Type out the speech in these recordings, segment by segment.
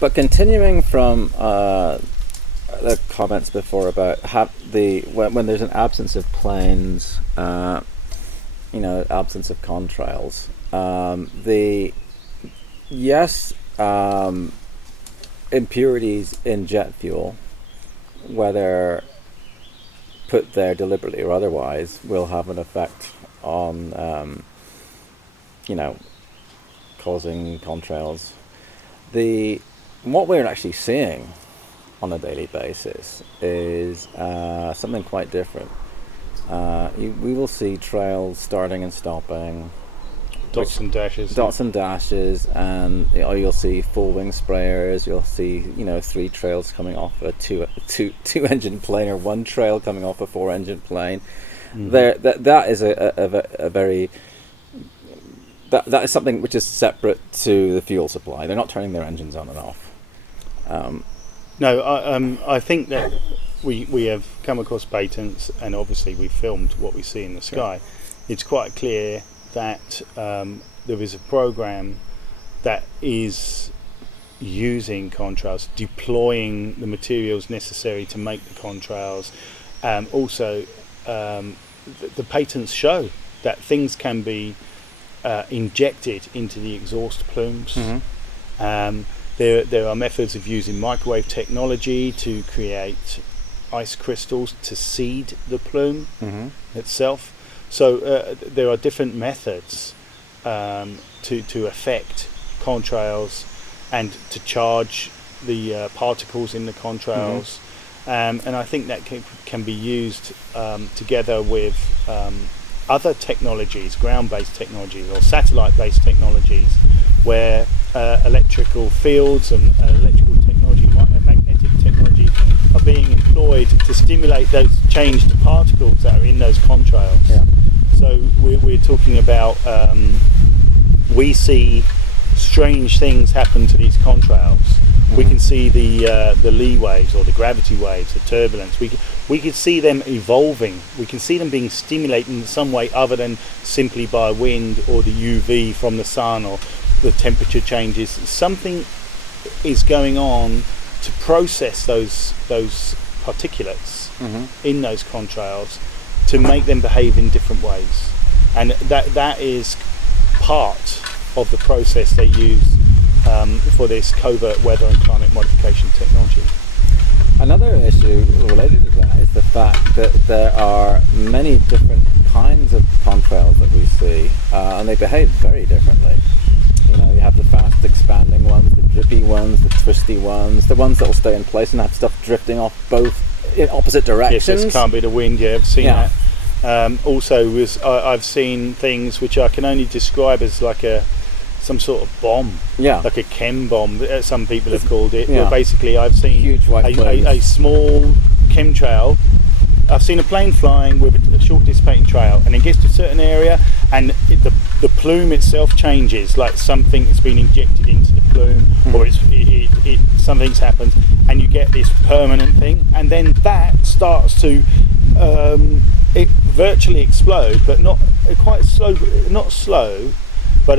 But continuing from the comments before about when there's an absence of planes, absence of contrails, impurities in jet fuel, whether put there deliberately or otherwise, will have an effect on causing contrails. What we're actually seeing on a daily basis is something quite different. We will see trails starting and stopping, dots and dashes, and you'll see full wing sprayers. You'll see 3 trails coming off a two engine plane, or 1 trail coming off a 4 engine plane. Mm-hmm. That is a very that is something which is separate to the fuel supply. They're not turning their engines on and off. No, I think that we have come across patents, and obviously we filmed what we see in the sky. Sure. It's quite clear that there is a program that is using contrails, deploying the materials necessary to make the contrails. Also, the patents show that things can be injected into the exhaust plumes. Mm-hmm. There are methods of using microwave technology to create ice crystals to seed the plume itself. So there are different methods to affect contrails and to charge the particles in the contrails. Mm-hmm. And I think that can be used together with other technologies, ground-based technologies or satellite-based technologies, where electrical fields and electrical technology, magnetic technology are being employed to stimulate those changed particles that are in those contrails. Yeah. So we're talking about, we see strange things happen to these contrails. Mm-hmm. We can see the lee waves or the gravity waves, the turbulence. We could see them evolving. We can see them being stimulated in some way other than simply by wind or the UV from the sun or the temperature changes. Something is going on to process those particulates in those contrails to make them behave in different ways, and that is part of the process they use for this covert weather and climate modification technology. Another issue related to that is the fact that there are many different kinds of contrails that we see, and they behave very differently. You have the fast expanding ones, the drippy ones, the twisty ones, the ones that will stay in place and have stuff drifting off both in opposite directions. Yes, this can't be the wind. Yeah, I've seen that. Also, I've seen things which I can only describe as like some sort of bomb, like a chem bomb. Some people have called it. Where basically, I've seen huge white a small chemtrail. I've seen a plane flying with a short dissipating trail, and it gets to a certain area, and the plume itself changes, like something has been injected into the plume, or something's happened, and you get this permanent thing, and then that starts to it virtually explode, but not quite slow, not slow, but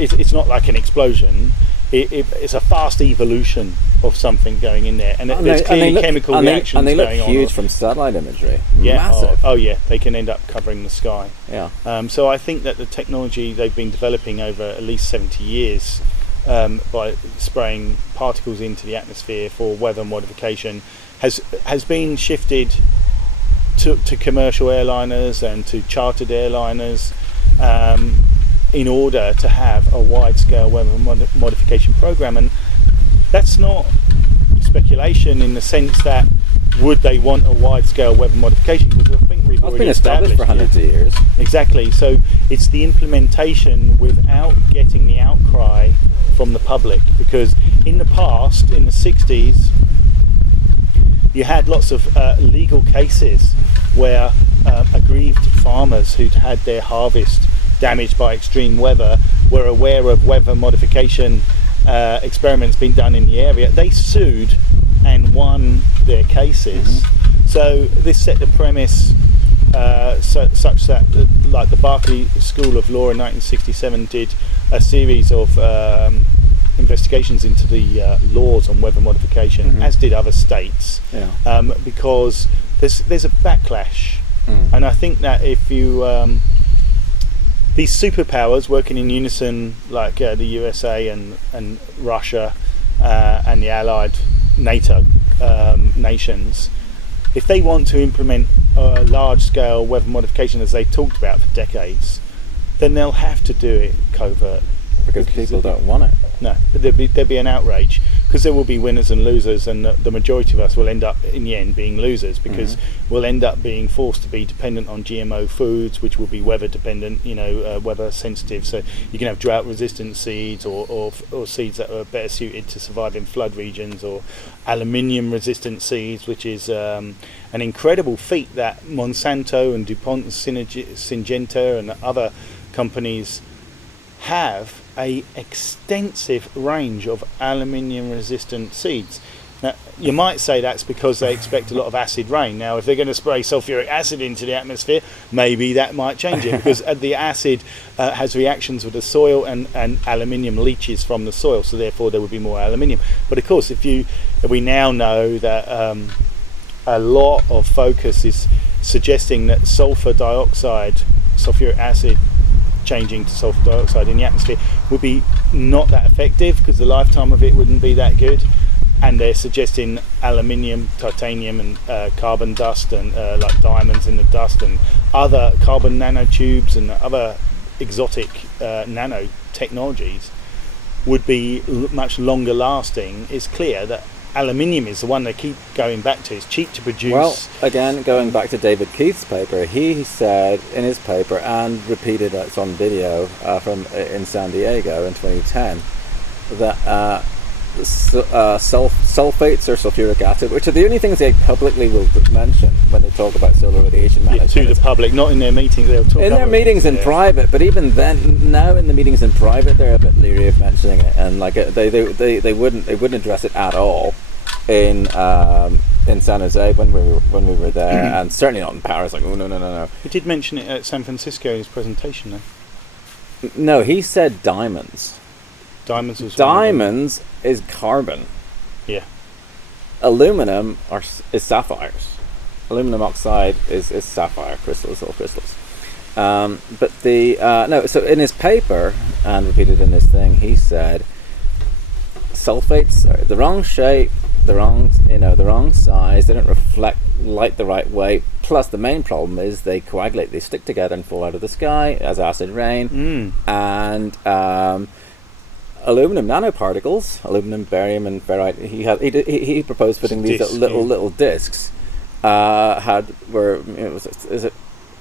it's not like an explosion. It's a fast evolution of something going in there, and there's clearly chemical reactions going on. And they look huge from satellite imagery. Yeah, massive. Oh yeah, they can end up covering the sky. Yeah. So I think that the technology they've been developing over at least 70 years by spraying particles into the atmosphere for weather modification has been shifted to commercial airliners and to chartered airliners in order to have a wide-scale weather modification program. And that's not speculation in the sense that would they want a wide-scale weather modification, because I think we've already been established for hundreds of years. Exactly. So it's the implementation without getting the outcry from the public, because in the past, in the 60s, you had lots of legal cases where aggrieved farmers who'd had their harvest damaged by extreme weather were aware of weather modification experiments being done in the area. They sued and won their cases. So this set the premise such that like the Berkeley School of Law in 1967 did a series of investigations investigations into the laws on weather modification, as did other states, because there's a backlash. And I think that if you these superpowers working in unison, like the USA and Russia and the allied NATO nations, if they want to implement a large-scale weather modification as they've talked about for decades, then they'll have to do it covert. Because people don't want it. No, but there'll be an outrage, because there will be winners and losers, and the majority of us will end up in the end being losers, because we'll end up being forced to be dependent on GMO foods, which will be weather dependent, weather sensitive. So you can have drought resistant seeds, or seeds that are better suited to survive in flood regions, or aluminium resistant seeds, which is an incredible feat that Monsanto and DuPont and Syngenta and other companies have a extensive range of aluminium resistant seeds. Now, you might say that's because they expect a lot of acid rain. Now, if they're going to spray sulfuric acid into the atmosphere, maybe that might change it, because the acid has reactions with the soil, and aluminium leaches from the soil, so therefore there would be more aluminium. But of course, we now know that a lot of focus is suggesting that sulfur dioxide, sulfuric acid, changing to sulfur dioxide in the atmosphere would be not that effective, because the lifetime of it wouldn't be that good. And they're suggesting aluminium, titanium and carbon dust, and like diamonds in the dust, and other carbon nanotubes and other exotic nano technologies would be much longer lasting. It's clear that aluminium is the one they keep going back to. It's cheap to produce. Well, again, going back to David Keith's paper, he said in his paper, and repeated it's on video in San Diego in 2010, that sulfates or sulfuric acid, which are the only things they publicly will mention when they talk about solar radiation management. To the public, not in their meetings. They'll talk in their meetings in private, but even then, now in the meetings in private, they're a bit leery of mentioning it, and like they wouldn't address it at all in San Jose when we were there, and certainly not in Paris. Like, oh no. He did mention it at San Francisco in his presentation, though. No, he said diamonds. Diamonds is carbon. Yeah. Aluminum is sapphires. Aluminum oxide is sapphire crystals or crystals. But so in his paper, and repeated in this thing, he said sulfates are the wrong shape, the wrong size. They don't reflect light the right way. Plus, the main problem is they coagulate. They stick together and fall out of the sky as acid rain. And aluminum nanoparticles, aluminum, barium, and ferrite. He proposed putting these little discs. I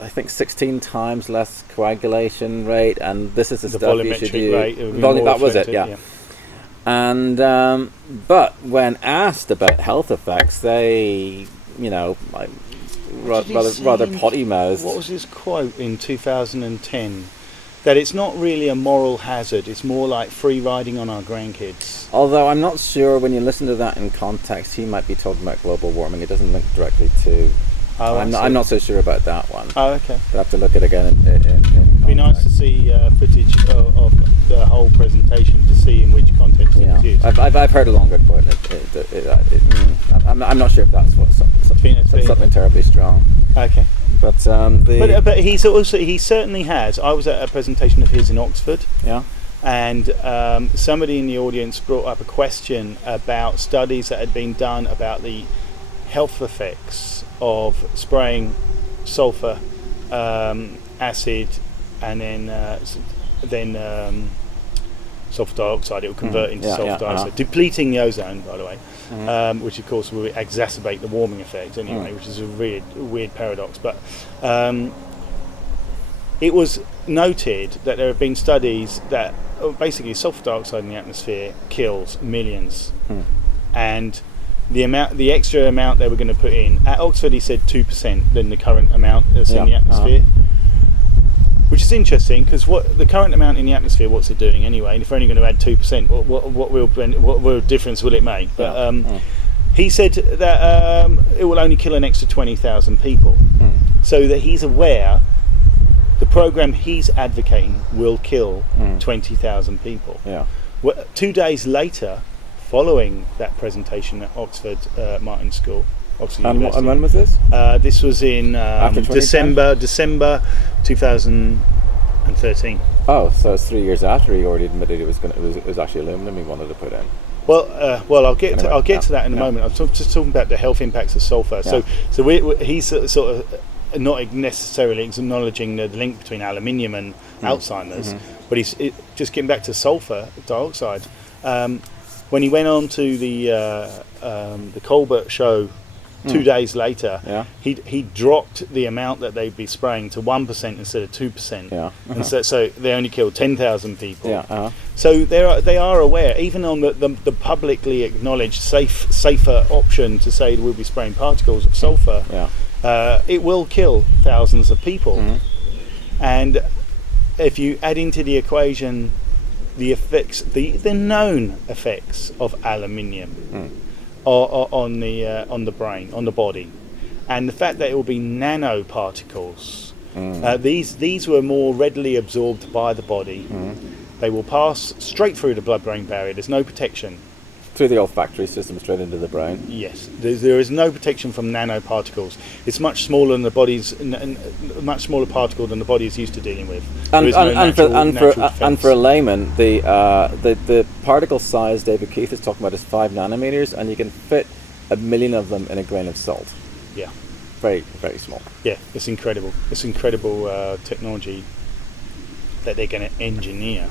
think 16 times less coagulation rate, and this is the stuff you should use. Rate, that was it, yeah. And but when asked about health effects, they, rather potty mouthed. What was his quote in 2010? That it's not really a moral hazard, it's more like free riding on our grandkids. Although I'm not sure, when you listen to that in context, he might be talking about global warming. It doesn't link directly to... I'm not so sure about that one. Oh, okay. I'll have to look at it again in context. It'd be nice to see footage of the whole presentation to see in which context it was used. I've heard a longer quote. I'm not sure if that's something terribly strong. Okay. But he certainly has. I was at a presentation of his in Oxford. Yeah. And somebody in the audience brought up a question about studies that had been done about the health effects of spraying sulfur acid and then sulfur dioxide. It will convert into sulfur dioxide, depleting the ozone, by the way. Which of course will exacerbate the warming effect anyway, which is a weird paradox. But it was noted that there have been studies that basically sulfur dioxide in the atmosphere kills millions, and the extra amount they were going to put in at Oxford, he said 2% than the current amount that's in the atmosphere. Which is interesting, because what the current amount in the atmosphere, what's it doing anyway? And if we're only going to add 2%, what real difference will it make? But he said that it will only kill an extra 20,000 people. So that he's aware the program he's advocating will kill 20,000 people. Yeah. 2 days later, following that presentation at Oxford Martin School, Oxford University. And when was this? This was in December 2013. Oh, so it's 3 years after he already admitted it was actually aluminum he wanted to put in. Well, I'll get to that in a moment. I'm just talking about the health impacts of sulfur. Yeah. So he's sort of not necessarily acknowledging the link between aluminium and Alzheimer's, but he's just getting back to sulfur dioxide. When he went on to the Colbert show 2 days later, he dropped the amount that they'd be spraying to 1% instead of 2%. And so they only killed 10,000 people. So they are aware, even on the publicly acknowledged safer option to say we'll be spraying particles of sulfur. It will kill thousands of people. And if you add into the equation the effects, the known effects of aluminium on the brain, on the body, and the fact that it will be nanoparticles, these were more readily absorbed by the body. They will pass straight through the blood-brain barrier. There's no protection. Through the olfactory system straight into the brain. Yes, there is no protection from nanoparticles. It's much smaller than the body's, much smaller particle than the body is used to dealing with. And for a layman, the particle size David Keith is talking about is 5 nanometers, and you can fit 1 million of them in a grain of salt. Yeah, very, very small. Yeah, it's incredible. It's incredible technology that they're going to engineer.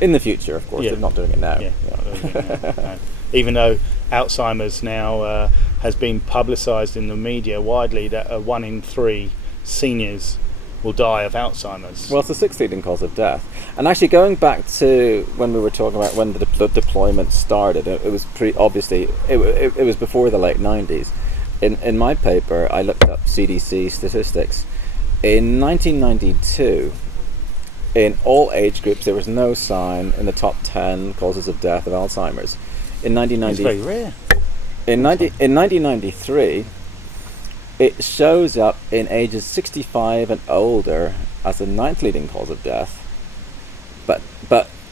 In the future, of course, they're not doing it now. No. Even though Alzheimer's now has been publicised in the media widely that 1 in 3 seniors will die of Alzheimer's. Well, it's the 6th leading cause of death. And actually, going back to when we were talking about when the deployment started, it was pretty obviously it was before the late 90s. In my paper, I looked up CDC statistics. In 1992. In all age groups, there was no sign in the top 10 causes of death of Alzheimer's. In 1990, it's very rare. In 1993, it shows up in ages 65 and older as the 9th leading cause of death. But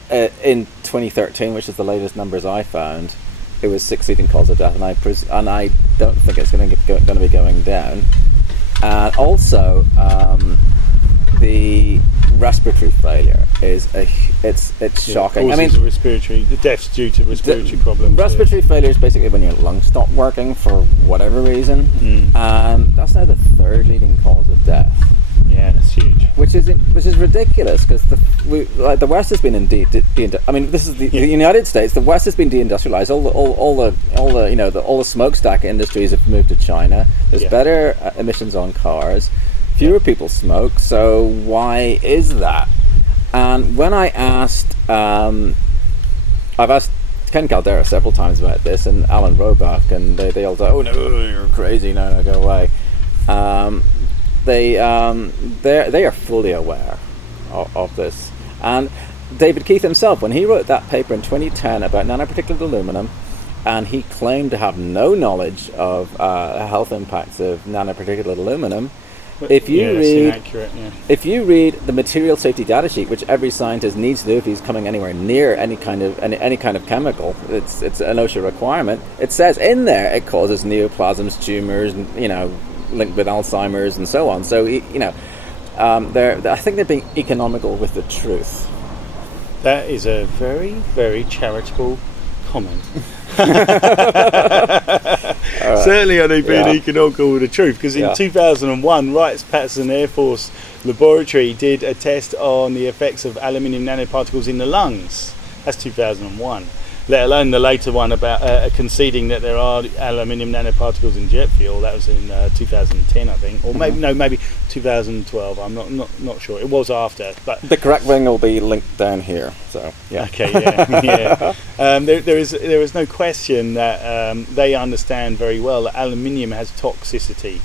in 2013, which is the latest numbers I found, it was 6th leading cause of death, and I don't think it's going to be going down. And also, the respiratory failure is it's shocking. I mean, the deaths due to respiratory problems. Respiratory failure is basically when your lungs stop working for whatever reason, and that's now the 3rd leading cause of death. Yeah, that's huge. Which is ridiculous, because the West has been I mean, this is the United States. The West has been deindustrialized. All the smokestack industries have moved to China. There's better emissions on cars. Fewer people smoke, so why is that? And when I asked, I've asked Ken Caldera several times about this, and Alan Roebuck, and they all say, "Oh no, you're crazy! No, go away." They are fully aware of this. And David Keith himself, when he wrote that paper in 2010 about nanoparticulate aluminum, and he claimed to have no knowledge of health impacts of nanoparticulate aluminum. If you read the material safety data sheet, which every scientist needs to do if he's coming anywhere near any kind of chemical, it's an OSHA requirement. It says in there it causes neoplasms, tumors, linked with Alzheimer's and so on. So I think they're being economical with the truth. That is a very, very charitable comment. Certainly are they being economical with the truth, because in 2001 Wright-Patterson Air Force Laboratory did a test on the effects of aluminium nanoparticles in the lungs. That's 2001, let alone the later one about conceding that there are aluminium nanoparticles in jet fuel. That was in 2010, I think, or maybe 2012. I'm not sure. It was after, but the correct thing will be linked down here. So okay, yeah. There is no question that they understand very well that aluminium has toxicity.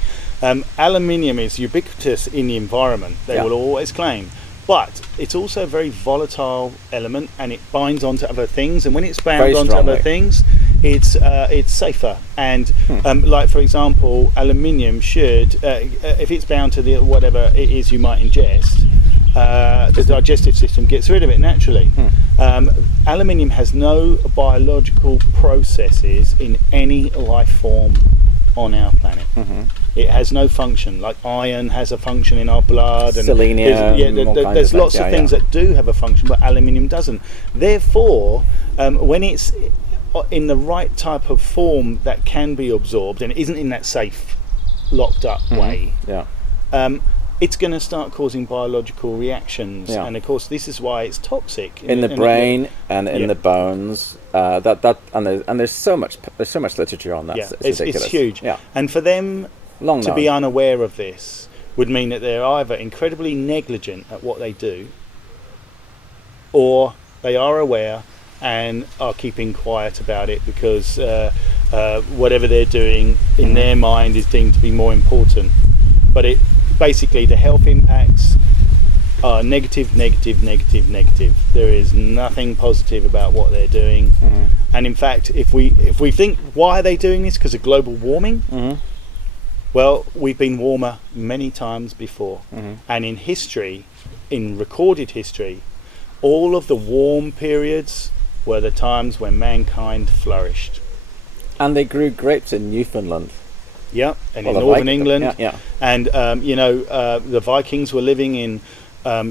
Aluminium is ubiquitous in the environment. They will always claim. But it's also a very volatile element, and it binds onto other things. And when it's bound onto other things, it's safer. And like, for example, aluminium should, if it's bound to whatever it is you might ingest, the digestive system gets rid of it naturally. Aluminium has no biological processes in any life form on our planet. It has no function. Like iron has a function in our blood, and selenium. there's lots of things that do have a function, but aluminium doesn't. Therefore, when it's in the right type of form that can be absorbed and isn't in that safe, locked up way, it's going to start causing biological reactions, and of course this is why it's toxic in the brain and in the bones. And there's so much literature on that. It's ridiculous. It's huge. And for them to be unaware of this would mean that they're either incredibly negligent at what they do, or they are aware and are keeping quiet about it because whatever they're doing in their mind is deemed to be more important. But basically the health impacts are negative. There is nothing positive about what they're doing. And in fact, if we think, why are they doing this? Because of global warming? Well, we've been warmer many times before. And in history, in recorded history, all of the warm periods were the times when mankind flourished. And they grew grapes in Newfoundland. And in northern England. And the Vikings were living in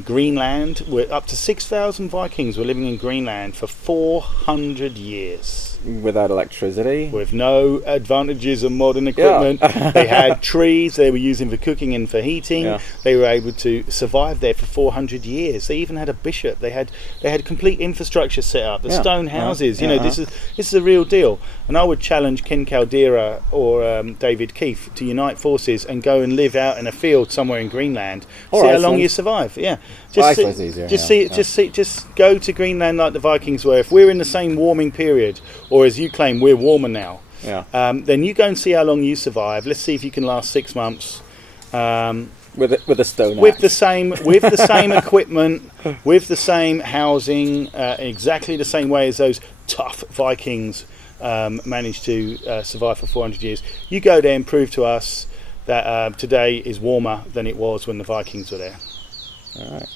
Greenland. Up to 6,000 Vikings were living in Greenland for 400 years. Without electricity? With no advantages of modern equipment. They had trees they were using for cooking and for heating. They were able to survive there for 400 years. They even had a bishop. They had complete infrastructure set up. The stone houses. This is a real deal. And I would challenge Ken Caldera or David Keefe to unite forces and go and live out in a field somewhere in Greenland. See how long you survive. Just go to Greenland like the Vikings were. If we're in the same warming period, or as you claim, we're warmer now, then you go and see how long you survive. Let's see if you can last 6 months. With a stone axe. With the same equipment, with the same housing, exactly the same way as those tough Vikings managed to survive for 400 years. You go there and prove to us that today is warmer than it was when the Vikings were there. All right.